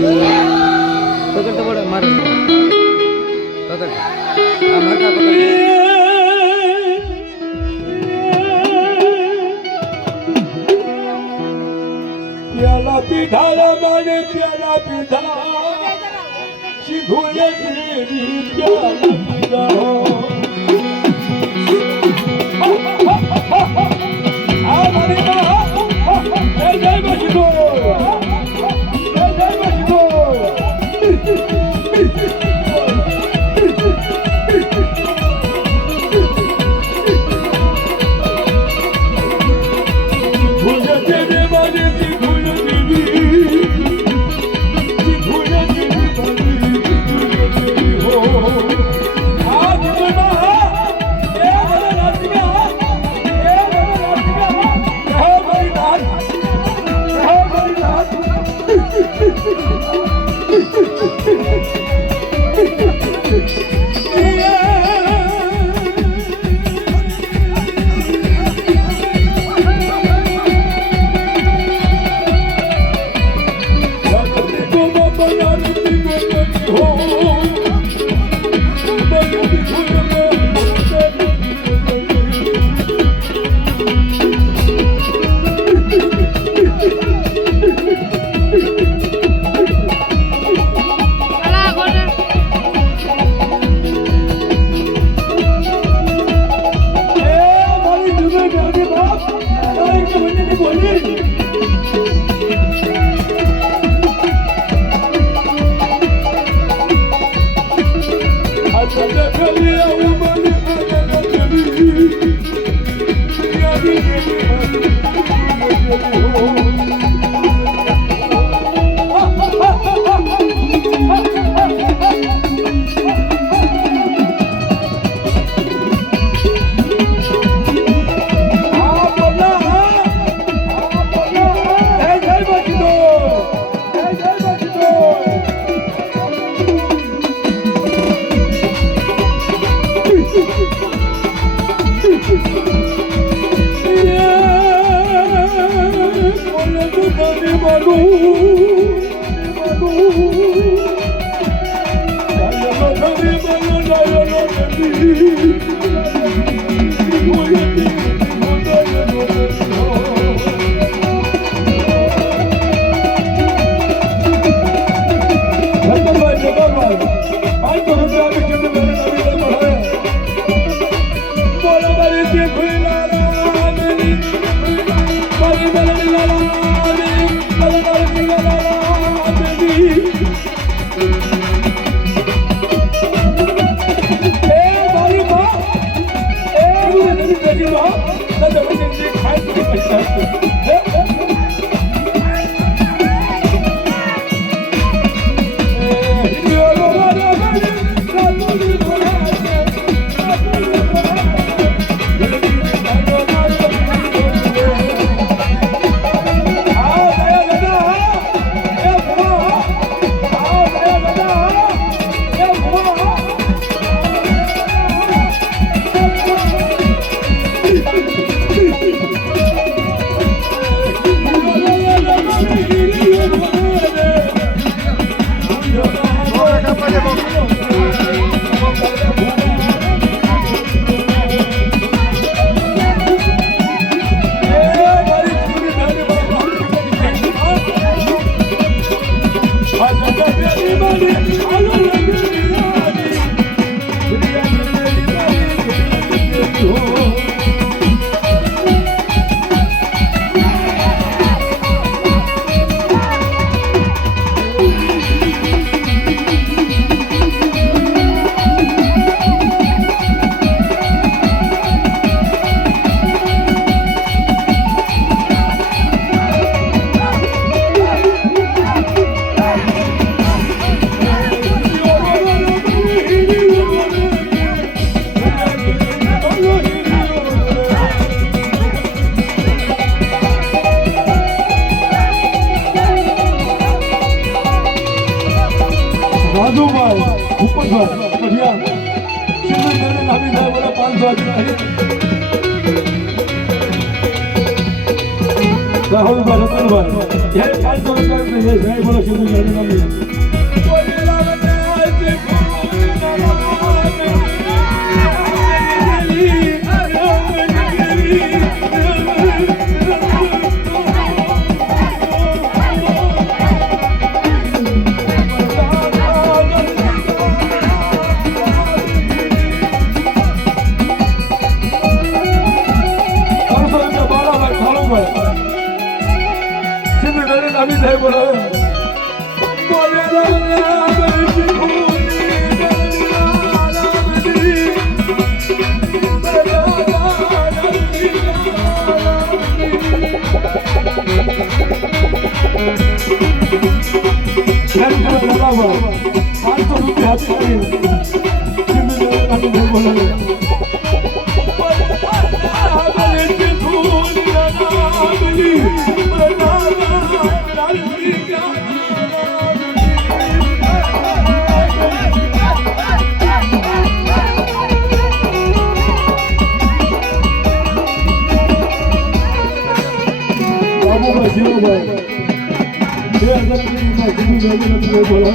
पकड़ तो बड़ा मार पकड़ मार का पकड़ प्याला पिधाला माने प्याला पिधा शिघुले तेरी प्याला पिधा आ माने ना जय जय बजो जय जय बजो भूले तेरे माने भूले तेरी भूले तेरी भूले हो आज बना ए रातिया कहो मेरी नाथ बढ़िया नामी था बोला 500 आदमी राहुल भाई रतन भाई ये 500 रुपये में ये भाई बोलो शुरू कर देना আমি যাই বলো বলে बाबू भाई जीरो भाई 2000 रुपये का बोला